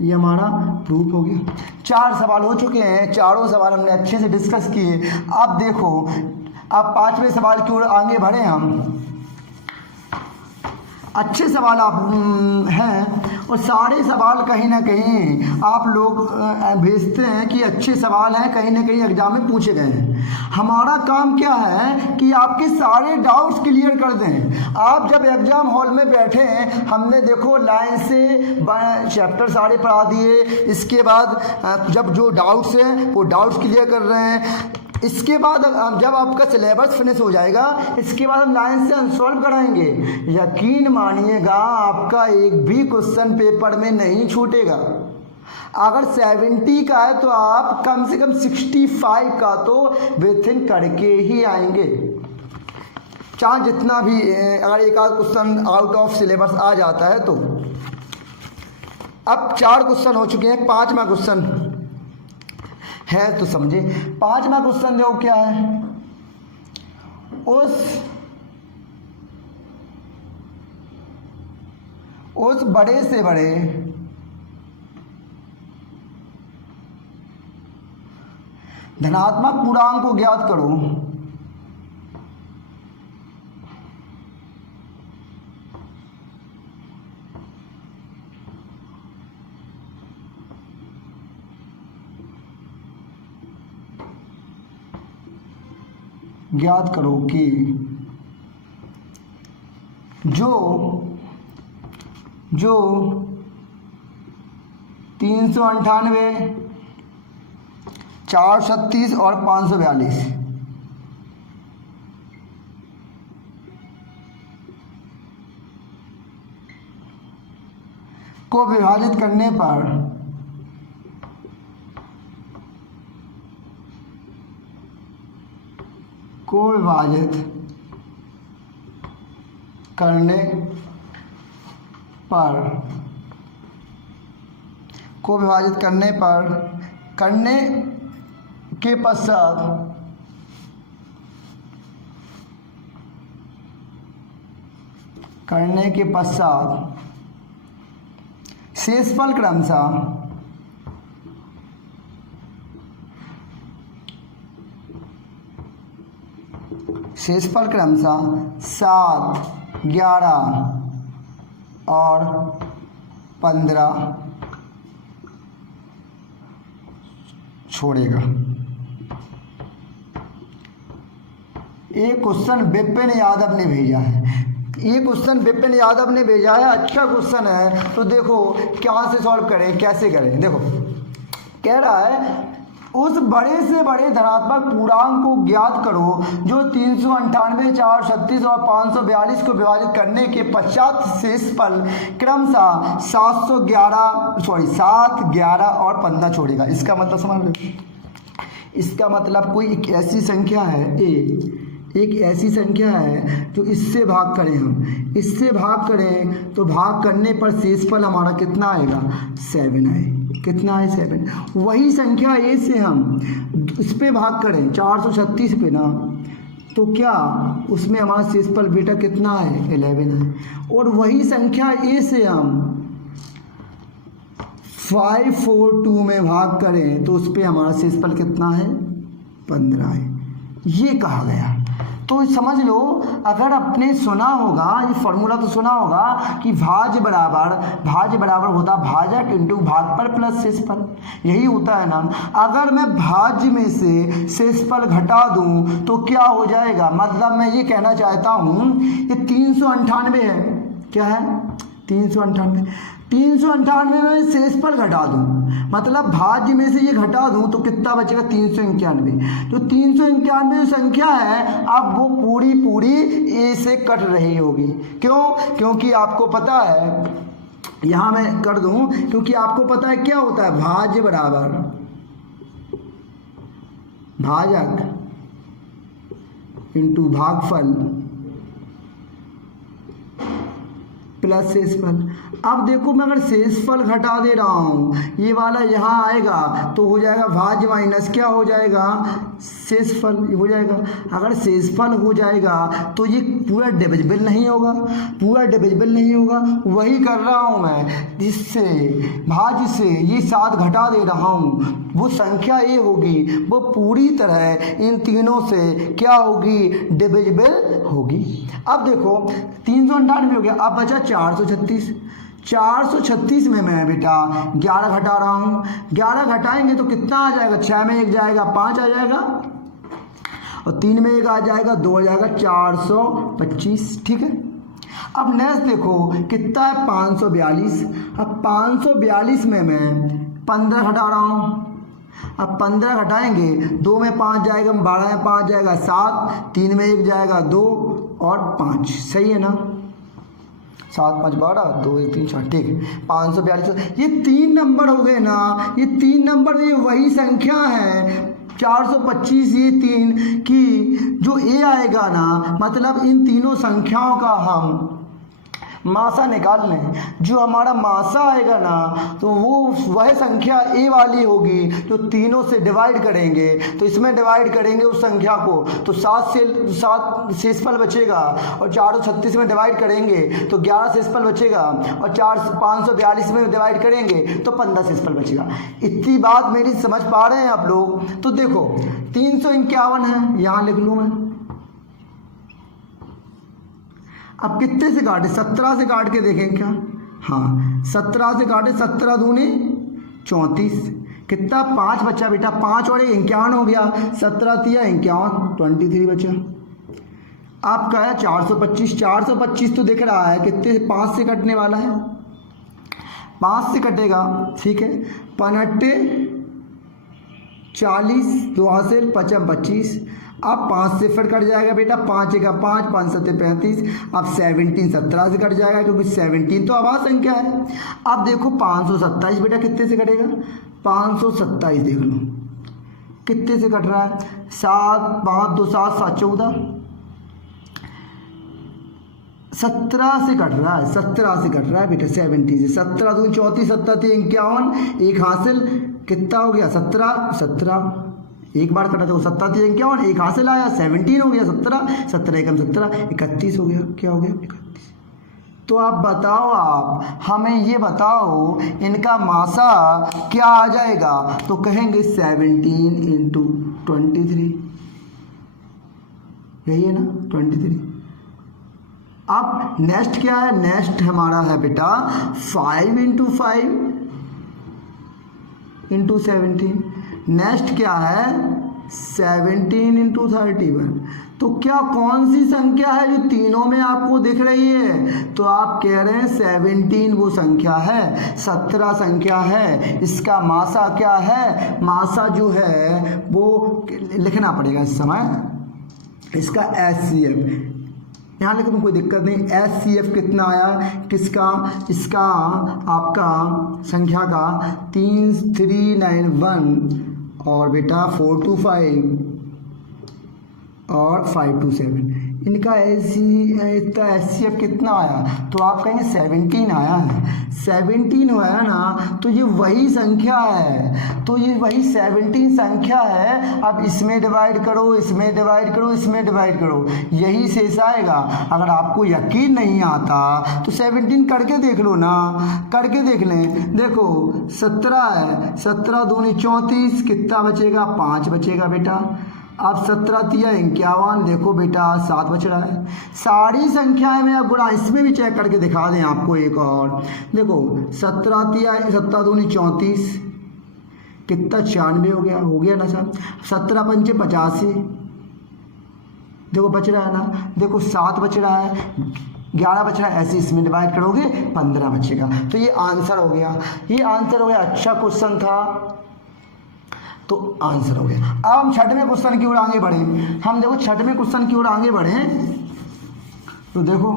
ये हमारा प्रूफ हो गया। 4 सवाल हो चुके हैं, चारों सवाल हमने अच्छे से डिस्कस किए। अब देखो अब 5वें सवाल की ओर आगे बढ़े हम। अच्छे सवाल आप हैं और सारे सवाल कहीं ना कहीं आप लोग भेजते हैं कि अच्छे सवाल हैं, कहीं ना कहीं एग्जाम में पूछे गए हैं। हमारा काम क्या है कि आपके सारे डाउट्स क्लियर कर दें। आप जब एग्जाम हॉल में बैठे हैं, हमने देखो लाइन से चैप्टर सारे पढ़ा दिए, इसके बाद जब जो डाउट्स हैं वो डाउट्स क्लियर कर रहे हैं। इसके बाद जब आपका सिलेबस फिनिश हो जाएगा, इसके बाद हम लाइन से अनसॉल्व कराएंगे। यकीन मानिएगा आपका एक भी क्वेश्चन पेपर में नहीं छूटेगा। अगर 70 का है तो आप कम से कम 65 का तो विथिन करके ही आएंगे, चाहे जितना भी अगर एक आध क्वेश्चन आउट ऑफ सिलेबस आ जाता है तो। अब 4 क्वेश्चन हो चुके हैं, 5वां क्वेश्चन है तो समझे। 5वां क्वेश्चन देखो क्या है। उस बड़े से बड़े धनात्मक पूर्णांक को ज्ञात करो। ज्ञात करो कि जो 398, 436 और 542 को विभाजित करने पर करने के पश्चात शेषफल क्रमशः शेषफल क्रमशः 7, 11 और 15 छोड़ेगा। ये क्वेश्चन विपिन यादव ने भेजा है। ये क्वेश्चन विपिन यादव ने भेजा है, अच्छा क्वेश्चन है। तो देखो क्या से सॉल्व करें, कैसे करें। देखो कह रहा है उस बड़े से बड़े धनात्मक पूर्णांक को ज्ञात करो जो 398, 436 और 542 को विभाजित करने के पश्चात शेषफल क्रमशः 7, 11 और 15 छोड़ेगा। इसका मतलब समझ लो, इसका मतलब कोई एक ऐसी संख्या है, एक ऐसी संख्या है तो इससे भाग करें, हम इससे भाग करें तो भाग करने पर शेषफल हमारा कितना आएगा, 7 आए। कितना है, 7। वही संख्या ए से हम इस पे भाग करें 436 पे ना, तो क्या उसमें हमारा शेषफल बेटा कितना है, 11 है। और वही संख्या ए से हम 542 में भाग करें तो उस पे हमारा शेषफल कितना है, 15 है। ये कहा गया। तो समझ लो, अगर आपने सुना होगा, ये फॉर्मूला तो सुना होगा कि भाज्य बराबर होता भाजक इंटू भागफल प्लस शेषफल, यही होता है ना। अगर मैं भाज्य में से शेषफल घटा दूं तो क्या हो जाएगा, मतलब मैं ये कहना चाहता हूं ये 398 है, क्या है 398 में शेषफल घटा दूं, मतलब भाज्य में से ये घटा दूं तो कितना बचेगा, 391। तो 391 जो संख्या है अब वो पूरी ए से कट रही होगी। क्यों, क्योंकि आपको पता है, यहाँ मैं कर दूं, क्योंकि आपको पता है क्या होता है, भाज्य बराबर भाजक इंटू भागफल प्लस शेषफल। अब देखो मैं अगर शेषफल घटा दे रहा हूँ, ये वाला यहाँ आएगा तो हो जाएगा भाज्य माइनस क्या हो जाएगा, शेषफल हो जाएगा। अगर शेषफल हो जाएगा तो ये पूरा डिविजिबल नहीं होगा, पूरा डिविजिबल नहीं होगा। वही कर रहा हूँ मैं, जिससे भाज्य से ये 7 घटा दे रहा हूँ, वो संख्या ये होगी वो पूरी तरह इन तीनों से क्या होगी, डिविजिबल होगी। अब देखो 398 हो गया, अब बचा 436। 436 में मैं बेटा 11 घटा रहा हूँ, 11 घटाएंगे तो कितना आ जाएगा, 6 में 1 जाएगा 5 आ जाएगा, और 3 में 1 आ जाएगा 2 आ जाएगा, 425। ठीक है। अब नेक्स्ट देखो कितना है, 542। अब 542 में मैं 15 घटा रहा हूँ। अब 15 घटाएंगे, 2 में 5 जाएगा, 12 में 5 जाएगा 7, 3 में 1 जाएगा 2 और 5, सही है ना, 7 5 12 2 1 3 4, ठीक है। 542 ये 3 नंबर हो गए ना, ये 3 नंबर ये वही संख्या है 425, ये 3 की जो ए आएगा ना, मतलब इन तीनों संख्याओं का हम मासा निकाल लें। जो हमारा मासा आएगा ना तो वो वह संख्या ए वाली होगी जो तीनों से डिवाइड करेंगे, तो इसमें डिवाइड करेंगे उस संख्या को तो 7 शेषफल बचेगा, और 436 में डिवाइड करेंगे तो 11 शेषफल बचेगा, और 542 में डिवाइड करेंगे तो 15 शेषफल बचेगा। इतनी बात मेरी समझ पा रहे हैं आप लोग। तो देखो 351 है, यहाँ लिख लूँ मैं। अब कितने से काटे, 17 से काट के देखें क्या, हाँ 17 से काटे, 17 दूनी 34, कितना 5 बचा बेटा, 5 और 1 51 हो गया, 17 तिया 51, 23 बचा। आपका है 425, 425 तो दिख रहा है कितने, 5 से कटने वाला है, 5 से कटेगा, ठीक है। 5 40, 2 हासिल 55 25। अब 5 से फिर कट जाएगा बेटा, 5 1 5, 5 7 35। अब 17 17 से कट जाएगा क्योंकि 17 तो आवाज संख्या है। अब देखो 527 बेटा कितने से कटेगा, 527 देख लो कितने से कट रहा है, 7 5 2 7 7 14, 17 से कट रहा है, 17 से कट रहा है बेटा, 70 से। 17 दूनी 34, 17 51, 1 हासिल, कितना हो गया 17 एक बार कटा तो 17 51, 1 हासिल आया 17 हो गया, 17 17 एकम 17 31 हो गया, क्या हो गया 31। तो आप बताओ, आप हमें ये बताओ इनका मासा क्या आ जाएगा, तो कहेंगे 17 × 23, यही है ना 23। अब नेक्स्ट क्या है, नेक्स्ट हमारा है बेटा 5 × 5 × 17। नेक्स्ट क्या है 17 × 31। तो क्या कौन सी संख्या है जो तीनों में आपको दिख रही है, तो आप कह रहे हैं 17 वो संख्या है, 17 संख्या है। इसका मासा क्या है, मासा जो है वो लिखना पड़ेगा इस समय, इसका HCF यहाँ लिखो तो कोई दिक्कत नहीं। HCF कितना आया किसका, इसका आपका संख्या का 3391 और बेटा 425 और 527, इनका HCF कितना आया, तो आप कहेंगे 17 आया है। 17 आया ना, तो ये वही संख्या है, तो ये वही 17 संख्या है। अब इसमें डिवाइड करो, इसमें डिवाइड करो, इसमें डिवाइड करो, यही शेष आएगा। अगर आपको यकीन नहीं आता तो 17 करके देख लो ना, करके देख लें। देखो 17 है, 17 दूनी 34, कितना बचेगा 5 बचेगा बेटा। अब 17 तिया 51, देखो बेटा 7 बच रहा है। सारी संख्याएं में अब गुणा, इसमें भी चेक करके दिखा दें आपको एक और। देखो 17 तिया 17 दूनी 34, कितना 96 हो गया ना सर। 17 पंचे 85, देखो बच रहा है ना, देखो 7 बच रहा है, 11 बच रहा है, ऐसे इसमें डिवाइड करोगे 15 बचेगा। तो ये आंसर हो गया, ये आंसर हो गया। अच्छा क्वेश्चन था, तो आंसर हो गया। अब हम छठवें क्वेश्चन की ओर आगे बढ़े। हम देखो छठवें क्वेश्चन की ओर आगे बढ़े, तो देखो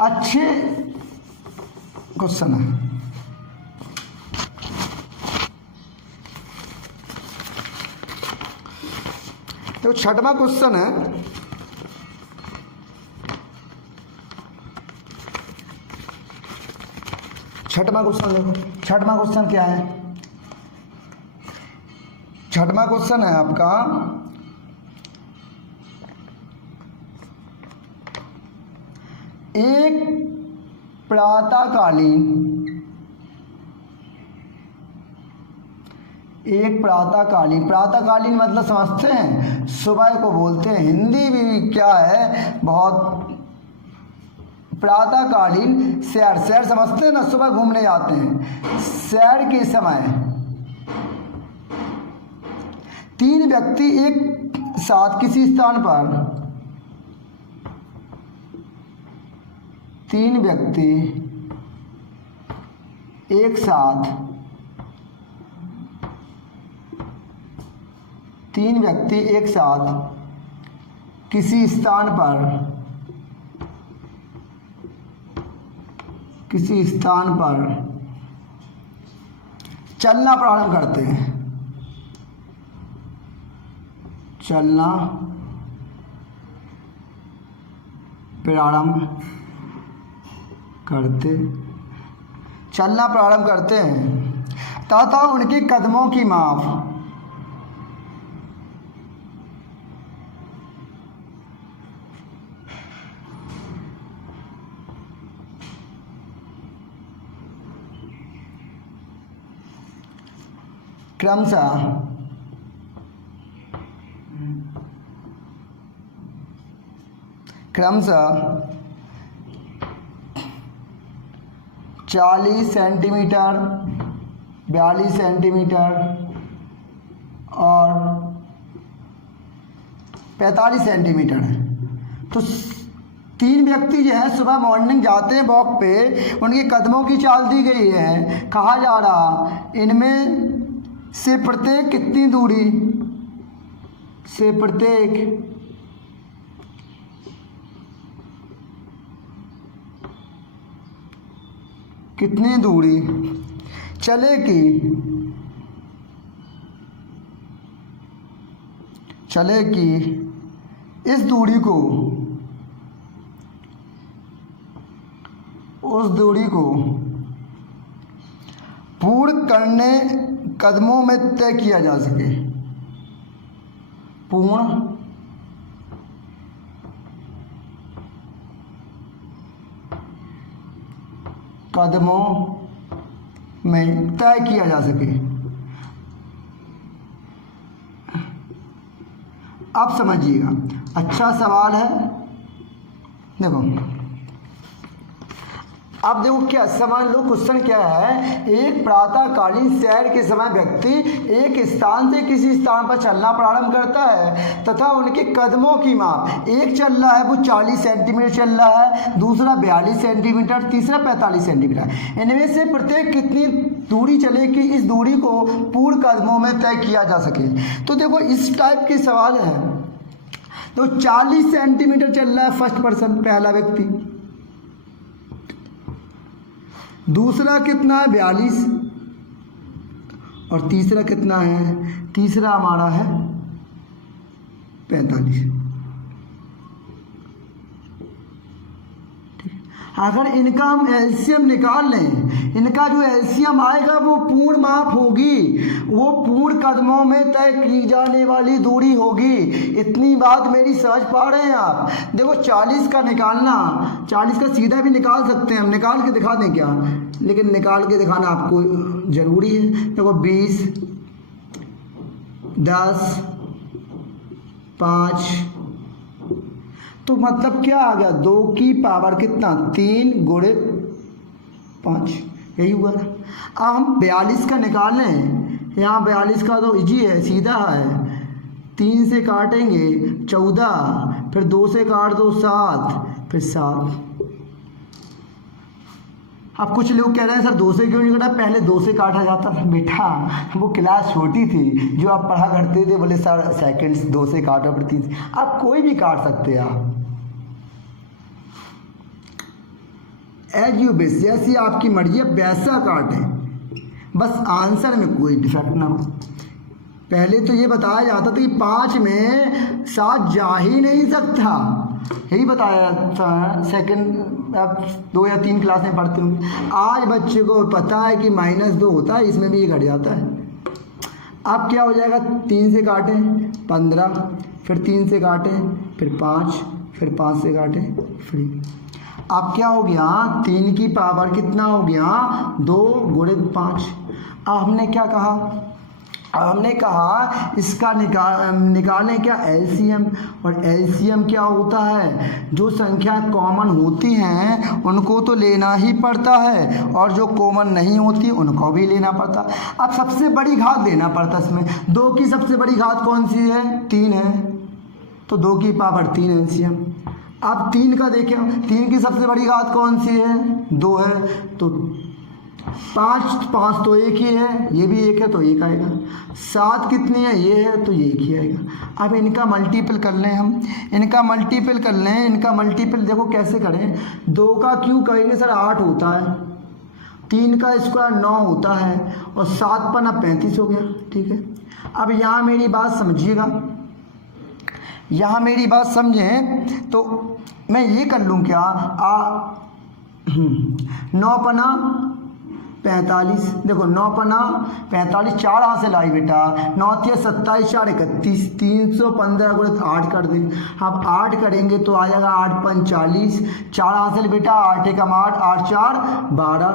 अच्छे क्वेश्चन है। तो छठवां क्वेश्चन है, छठवां क्वेश्चन देखो, छठवां क्वेश्चन क्या है? छठवां क्वेश्चन है आपका एक प्रातःकालीन मतलब समझते हैं, सुबह को बोलते हैं, हिंदी भी क्या है बहुत, प्रातःकालीन सैर समझते हैं ना, सुबह घूमने जाते हैं, सैर के समय तीन व्यक्ति एक साथ किसी स्थान पर, तीन व्यक्ति एक साथ किसी स्थान पर चलना प्रारंभ करते हैं, चलना प्रारंभ करते हैं तथा उनके कदमों की माप क्रमशः 40 सेंटीमीटर, 42 सेंटीमीटर और 45 सेंटीमीटर है। तो तीन व्यक्ति जो है सुबह मॉर्निंग जाते हैं वॉक पे, उनके कदमों की चाल दी गई है। कहा जा रहा इनमें से प्रत्येक कितनी दूरी से प्रत्येक कितनी दूरी चलेगी इस दूरी को उस दूरी को पूर्ण करने कदमों में तय किया जा सके, पूर्ण कदमों में तय किया जा सके। अब समझिएगा, अच्छा सवाल है। देखो अब देखो क्या समझ लो, क्वेश्चन क्या है, एक प्रातःकालीन सैर के समय व्यक्ति एक स्थान से किसी स्थान पर चलना प्रारंभ करता है तथा उनके कदमों की माप, एक चल रहा है वो 40 सेंटीमीटर चल रहा है, दूसरा 42 सेंटीमीटर, तीसरा 45 सेंटीमीटर। इनमें से प्रत्येक कितनी दूरी चले कि इस दूरी को पूर्ण कदमों में तय किया जा सके। तो देखो इस टाइप के सवाल है। तो 40 सेंटीमीटर चल रहा है फर्स्ट पर्सन, पहला व्यक्ति, दूसरा कितना है 42 और तीसरा कितना है, तीसरा हमारा है 45। अगर इनका हम एलसीएम निकाल लें, इनका जो एलसीएम आएगा वो पूर्ण माप होगी, वो पूर्ण कदमों में तय की जाने वाली दूरी होगी। इतनी बात मेरी समझ पा रहे हैं आप? देखो 40 का निकालना, 40 का सीधा भी निकाल सकते हैं, हम निकाल के दिखा दें क्या, लेकिन निकाल के दिखाना आपको ज़रूरी है। देखो 20, 10, 5, तो मतलब क्या आ गया, 2 की पावर कितना, 3 गुणे 5, यही हुआ ना। अब हम 42 का निकाल लें, यहाँ 42 का तो इजी है, सीधा है, 3 से काटेंगे 14, फिर 2 से काट दो 7, फिर 7। अब कुछ लोग कह रहे हैं सर 2 से क्यों नहीं काटा, पहले 2 से काटा जाता था। बेटा वो क्लास छोटी थी जो आप पढ़ा करते थे, बोले सर सेकंड्स 2 से काटा फिर 3 से, आप कोई भी काट सकते हैं आप, एज यू विश, जैसी आपकी मर्जी है वैसा काटें, बस आंसर में कोई डिफेक्ट ना हो। पहले तो ये बताया जाता था कि 5 में 7 जा ही नहीं सकता, यही बताया था सेकंड अब 2 या 3 क्लास में पढ़ते होंगे। आज बच्चे को पता है कि -2 होता है, इसमें भी ये घट जाता है। अब क्या हो जाएगा, 3 से काटें 15, फिर 3 से काटें फिर 5, फिर 5 से काटें फ्री। अब क्या हो गया, 3 की पावर कितना हो गया, 2 × 5। अब हमने क्या कहा, हमने कहा इसका निकालें क्या, एलसीएम। और एलसीएम क्या होता है, जो संख्या कॉमन होती हैं उनको तो लेना ही पड़ता है, और जो कॉमन नहीं होती उनको भी लेना पड़ता। अब सबसे बड़ी घात देना पड़ता इसमें। 2 की सबसे बड़ी घात कौन सी है, 3 है, तो 2 की पावर 3 एलसीएम। अब 3 का देखें, 3 की सबसे बड़ी घात कौन सी है, 2 है, तो 5 तो 1 ही है, ये भी 1 है तो 1 आएगा। 7 कितनी है, ये है तो ये 1 ही आएगा। अब इनका मल्टीपल कर लें हम, इनका मल्टीपल कर लें, इनका मल्टीपल देखो कैसे करें। 2 का क्यों कहेंगे सर, 8 होता है, 3 का स्क्वायर 9 होता है, और 7 पन्ना 35 हो गया, ठीक है। अब यहाँ मेरी बात समझिएगा, यहाँ मेरी बात समझें तो मैं ये कर लूँ क्या, 9 पन्ना 45, देखो 9 पन्ना 45, 4 हाथ से लाई बेटा, 9 × 27, 4 × 31, 315 × 8 कर दें। अब 8 करेंगे तो आ जाएगा 8 × 5 = 40, 4 हासिल बेटा, 8 × 8, 8 × 4 = 12,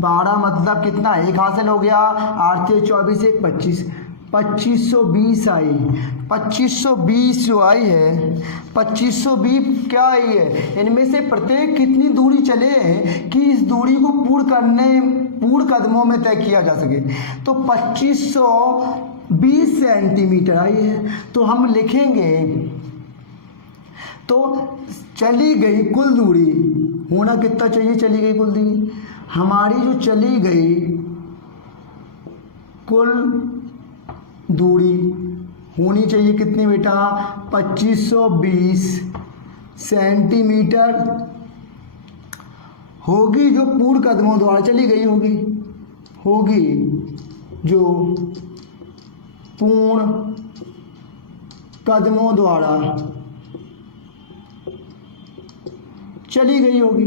12 मतलब कितना, 1 हासिल हो गया, 8 × 24 = 25, 2520 आई, 2520 जो आई है, 2520 क्या आई है, इनमें से प्रत्येक कितनी दूरी चले हैं कि इस दूरी को पूर्ण कदमों में तय किया जा सके, तो 2520 सेंटीमीटर आई है। तो हम लिखेंगे, तो चली गई कुल दूरी होना कितना चाहिए, चली गई कुल दूरी हमारी जो चली गई कुल दूरी होनी चाहिए कितनी बेटा, 2520 सेंटीमीटर होगी, जो पूर्ण कदमों द्वारा चली गई होगी जो पूर्ण कदमों द्वारा चली गई होगी।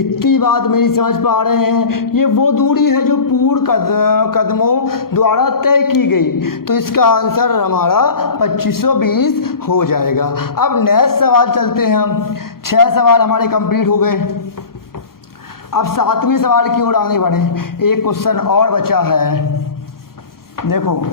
इतनी बात मेरी समझ पा रहे हैं, ये वो दूरी है जो पूर्ण कदमों द्वारा तय की गई, तो इसका आंसर हमारा 2520 हो जाएगा। अब नेक्स्ट सवाल चलते हैं हम, 6 सवाल हमारे कंप्लीट हो गए। अब 7वें सवाल की ओर आगे बढ़े, एक क्वेश्चन और बचा है, देखो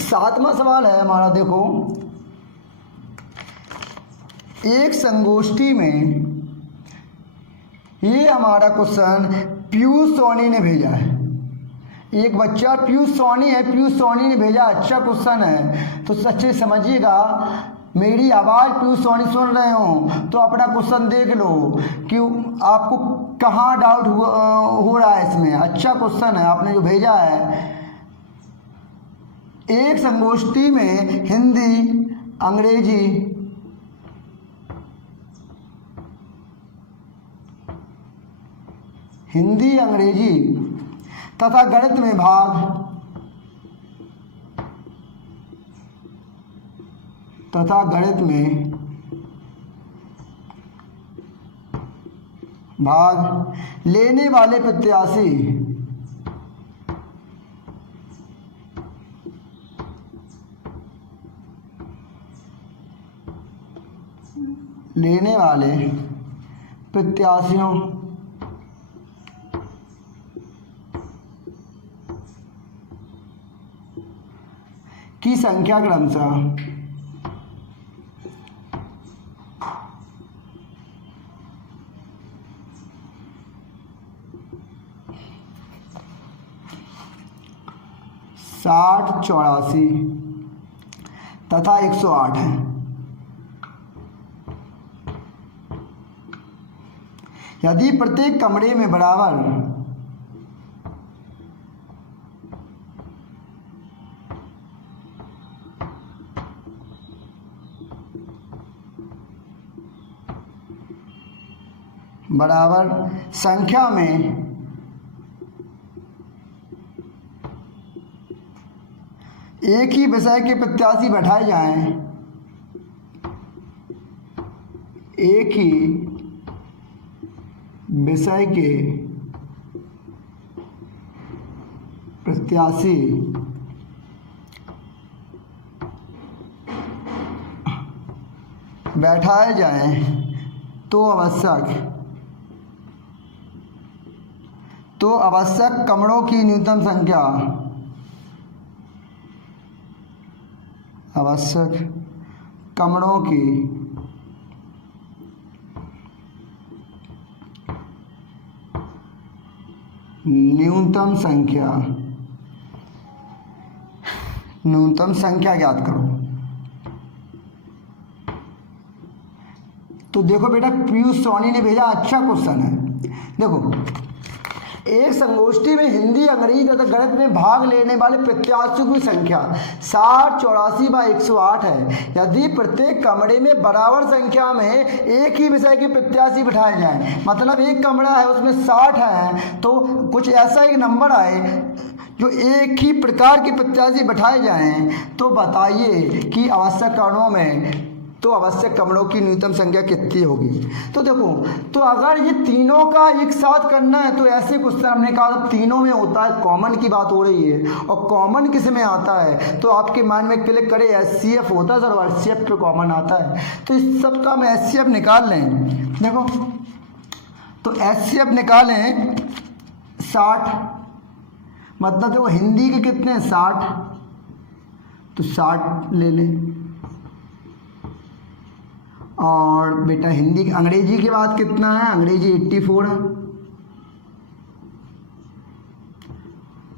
सातवां सवाल है हमारा, देखो एक संगोष्ठी में, ये हमारा क्वेश्चन पीयूष सोनी ने भेजा है, एक बच्चा पीयूष सोनी है, पीयूष सोनी ने भेजा, अच्छा क्वेश्चन है, तो सच्चे समझिएगा। मेरी आवाज़ पीयूष सोनी सुन रहे हो तो अपना क्वेश्चन देख लो कि आपको कहाँ डाउट हो रहा है इसमें, अच्छा क्वेश्चन है आपने जो भेजा है। एक संगोष्ठी में हिंदी, अंग्रेजी तथा गणित में भाग लेने वाले प्रत्याशी प्रत्याशियों की संख्या क्रमशः 60, 84 तथा 108 है। यदि प्रत्येक कमरे में बराबर संख्या में एक ही विषय के प्रत्याशी बैठाए जाएं, एक ही विषय के प्रत्याशी बैठाए जाएं तो आवश्यक कमरों की न्यूनतम संख्या न्यूनतम संख्या ज्ञात करो। तो देखो बेटा, पीयूष सोनी ने भेजा, अच्छा क्वेश्चन है। देखो, एक संगोष्ठी में हिंदी, अंग्रेजी तथा गणित में भाग लेने वाले प्रत्याशियों की संख्या 60 84 व 108 है। यदि प्रत्येक कमरे में बराबर संख्या में एक ही विषय के प्रत्याशी बिठाए जाएं, मतलब एक कमरा है उसमें 60 है, तो कुछ ऐसा एक नंबर आए जो एक ही प्रकार के प्रत्याशी बिठाए जाएं, तो बताइए कि आवश्यक कमरों की न्यूनतम संख्या कितनी होगी। तो देखो, तो अगर ये तीनों का एक साथ करना है तो ऐसे क्वेश्चन हमने कहा तीनों में होता है, कॉमन की बात हो रही है, और कॉमन किस में आता है, तो आपके माइंड में क्लिक करे HCF होता है सर, और HCF पे कॉमन आता है। तो इस सब का हम HCF निकाल लें। देखो, तो HCF निकालें 60, मतलब देखो हिंदी के कितने 60, तो 60 ले लें। और बेटा हिंदी, अंग्रेजी की बात कितना है, अंग्रेजी 84 है।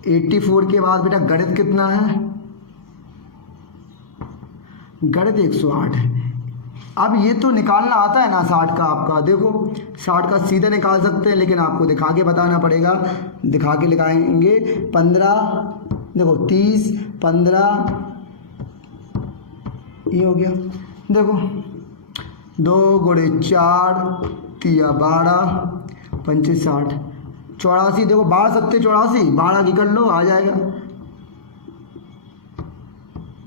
84 के बाद बेटा गणित कितना है, गणित 108 है। अब ये तो निकालना आता है ना 60 का आपका, देखो 60 का सीधा निकाल सकते हैं, लेकिन आपको दिखा के बताना पड़ेगा, दिखा के लिखाएंगे। 15, देखो 30, 15, ये हो गया। देखो 2 × 4 × 12 5 60 84, देखो 12 7 84, 12 की कर लो, आ जाएगा।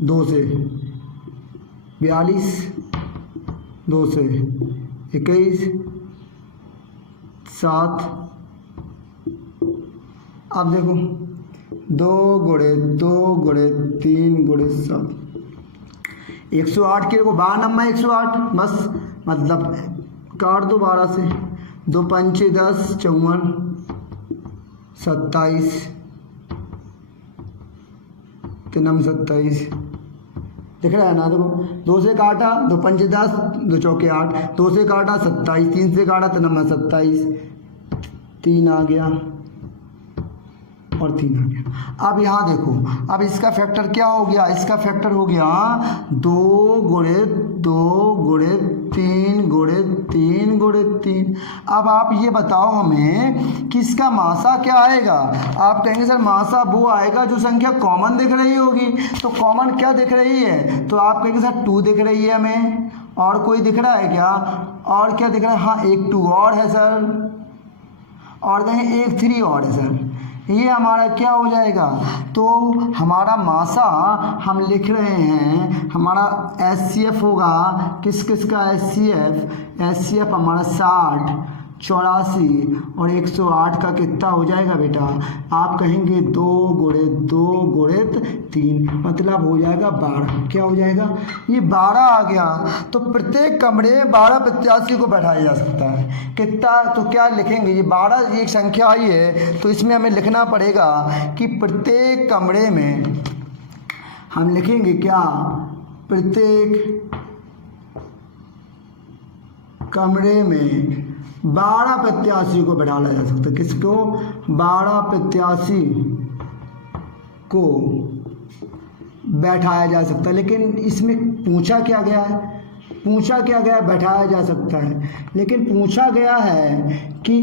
2 से 42, 2 से 21, 7। अब देखो 2 × 2 × 3 × 7, 108 के को 12 नंबर 108, बस मतलब काट दो 12 से। 2 5 10 54 27, 3 27, दिख रहा है ना। देखो 2 से काटा, 2 5 10, 2 4 8, 2 से काटा 27, 3 से काटा 3 नंबर 27, 3 आ गया और 3 आ गया। अब यहाँ देखो, अब इसका फैक्टर क्या हो गया, इसका फैक्टर हो गया 2 × 2 × 3 × 3 × 3। अब आप ये बताओ हमें कि इसका मासा क्या आएगा। आप कहेंगे सर मासा वो आएगा जो संख्या कॉमन दिख रही होगी, तो कॉमन क्या दिख रही है, तो आप कहेंगे सर 2 दिख रही है हमें, और कोई दिख रहा है क्या, और क्या दिख रहा है, हाँ एक 2 और है सर, और कहें एक 3 और है सर। ये हमारा क्या हो जाएगा, तो हमारा मासा हम लिख रहे हैं, हमारा HCF होगा किस किस का HCF हमारा 60 84 और 108 का कितना हो जाएगा बेटा, आप कहेंगे 2 × 2 × 3, मतलब हो जाएगा 12। क्या हो जाएगा, ये 12 आ गया। तो प्रत्येक कमरे में 12 प्रत्याशी को बैठाया जा सकता है। कितना, तो क्या लिखेंगे, ये 12 एक संख्या आई है, तो इसमें हमें लिखना पड़ेगा कि प्रत्येक कमरे में हम लिखेंगे क्या, प्रत्येक कमरे में 12 प्रत्याशी को बैठाया जा सकता है। किसको, 12 प्रत्याशी को बैठाया जा सकता है। लेकिन इसमें पूछा क्या गया है, पूछा क्या गया है बैठाया जा सकता है, लेकिन पूछा गया है कि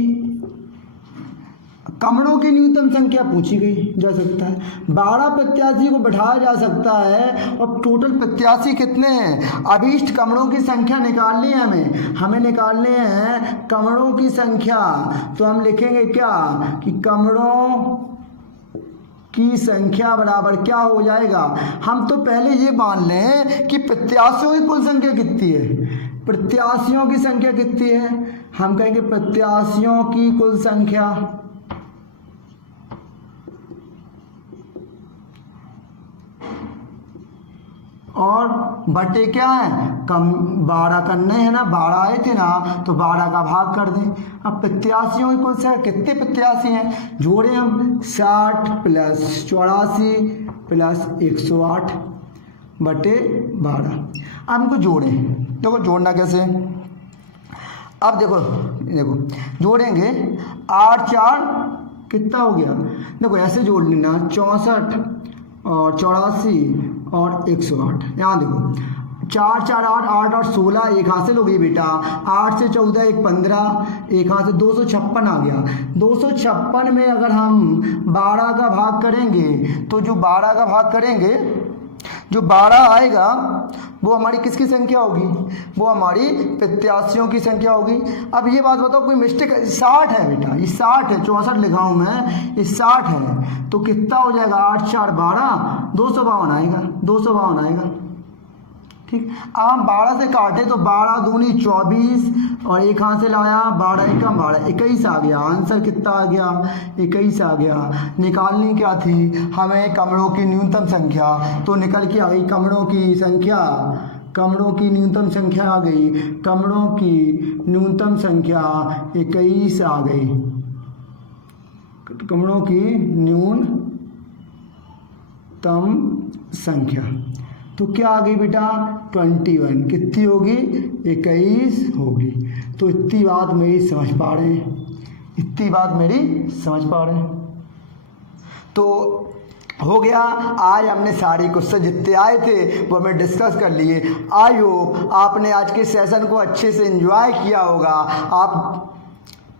कमरों की न्यूनतम संख्या पूछी गई जा सकता है। 12 प्रत्याशी को बैठाया जा सकता है और टोटल प्रत्याशी कितने हैं, अभीष्ट कमरों की संख्या निकालनी है हमें निकालने हैं कमरों की संख्या। तो हम लिखेंगे क्या कि कमरों की संख्या बराबर क्या हो जाएगा। हम तो पहले ये मान लें कि प्रत्याशियों की कुल संख्या कितनी है, प्रत्याशियों की संख्या कितनी है, हम कहेंगे प्रत्याशियों की कुल संख्या और बटे क्या है कम 12 करने हैं ना, 12 आए थे ना तो 12 का भाग कर दें। अब प्रत्याशियों की कुल संख्या कितने प्रत्याशी हैं, जोड़े हम 60 प्लस 84 प्लस 108 बटे 12। अब इनको जोड़ें, देखो जोड़ना कैसे, अब देखो जोड़ेंगे 8 4 कितना हो गया, देखो ऐसे जोड़ लेना 64 और 84 और 108। यहाँ देखो 4 4 8 8 और 16 एक हासिल हो गई बेटा, 8 से 14 एक 15, एक हाथ से 256 आ गया। 256 में अगर हम 12 का भाग करेंगे तो जो 12 का भाग करेंगे जो 12 आएगा वो हमारी किसकी संख्या होगी, वो हमारी प्रत्याशियों की संख्या होगी। अब ये बात बताओ कोई मिस्टेक, 60 है बेटा, ये 60 है, 64 लिखा हूँ मैं, ये 60 है तो कितना हो जाएगा 8 4 12 252 आएगा, 252 आएगा। ठीक, अब हम 12 से काटे तो 12 दूनी 24 और एक हाथ से लाया 12 एकम 12 21 आ गया। आंसर कितना आ गया 21 आ गया। निकालनी क्या थी हमें कमरों की न्यूनतम संख्या, तो निकल के आ गई कमरों की संख्या, कमरों की न्यूनतम संख्या आ गई, कमरों की न्यूनतम संख्या 21 आ गई, कमरों की न्यूनतम संख्या तो क्या आ गई बेटा 21, कितनी होगी 21 होगी। तो इतनी बात मेरी समझ पा रहे हैं, इतनी बात मेरी समझ पा रहे हैं। तो हो गया, आज हमने सारे क्वेश्चन जितने आए थे वो हमें डिस्कस कर लिए। आई होप आपने आज के सेशन को अच्छे से एंजॉय किया होगा। आप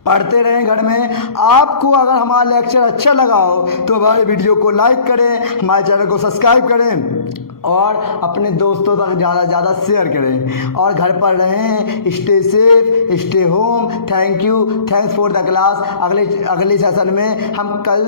पढ़ते रहें घर में। आपको अगर हमारा लेक्चर अच्छा लगा हो तो हमारे वीडियो को लाइक करें, हमारे चैनल को सब्सक्राइब करें और अपने दोस्तों तक ज़्यादा से ज़्यादा शेयर करें। और घर पर रहें, stay safe, stay home. Thank you, thanks for the class. अगले सेशन में हम कल